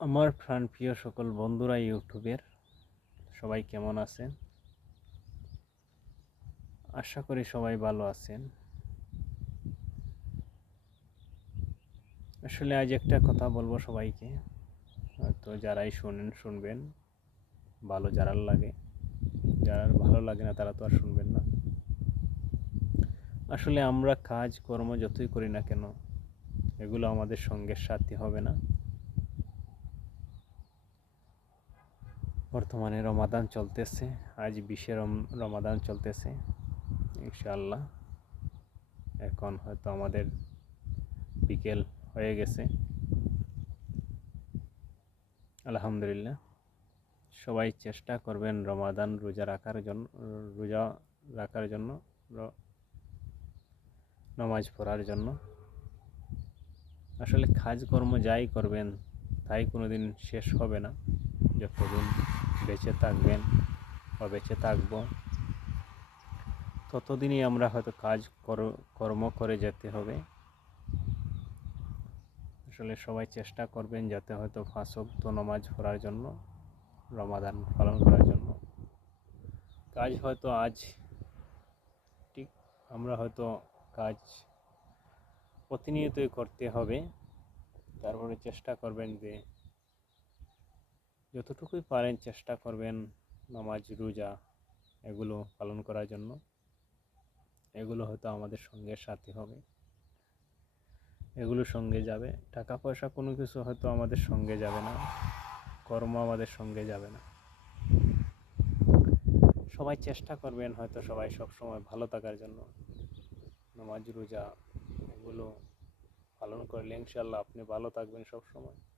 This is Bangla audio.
আমার প্রাণ প্রিয় সকল বন্ধুরা ইউটিউবের, সবাই কেমন আছেন? আশা করি সবাই ভালো আছেন। আসলে আজ একটা কথা বলব সবাইকে। হয়তো যারাই শোনেন, শুনবেন, ভালো যারা লাগে, যারা ভালো লাগে না তারা তো আর শুনবেন না। আসলে আমরা কাজ, কর্ম যতই করি না কেন, এগুলো আমাদের সঙ্গে সাথী হবে না। বর্তমানে রমাদান চলতেছে। আজ বিশে রমাদান চলতেছে, ইনশাআল্লাহ। এখন হয়তো আমাদের বিকেল হয়ে গেছে। আলহামদুলিল্লাহ। সবাই চেষ্টা করবেন রমাদান রোজা রাখার জন্য রোজা রাখার জন্য নামাজ পড়ার জন্য। আসলে কাজকর্ম যাই করবেন, তাই কোনোদিন শেষ হবে না। যতদিন বেঁচে থাকবেন বা বেঁচে থাকব। ততদিনই আমরা হয়তো কাজ কর- কর্ম করে যেতে হবে। আসলে সবাই চেষ্টা করবেন যাতে হয়তো ওয়াক্ত নামাজ পড়ার জন্য, রমাদান পালন করার জন্য। কাজ হয়তো আজ, ঠিক আমরা হয়তো কাজ প্রতিনিয়তই করতে হবে। তারপরে চেষ্টা করবেন যে যতটুকুই পারেন চেষ্টা করবেন নামাজ, রোজা এগুলো পালন করার জন্য। এগুলো হয়তো আমাদের সঙ্গে সাথী হবে। এগুলো সঙ্গে যাবে। টাকা পয়সা কোনো কিছু হয়তো আমাদের সঙ্গে যাবে না। কর্ম আমাদের সঙ্গে যাবে না। সবাই চেষ্টা করবেন হয়তো সবাই সব সময় ভালো থাকার জন্য। নামাজ, রোজা এগুলো পালন করলে ইনশাল্লাহ আপনি ভালো থাকবেন সব সময়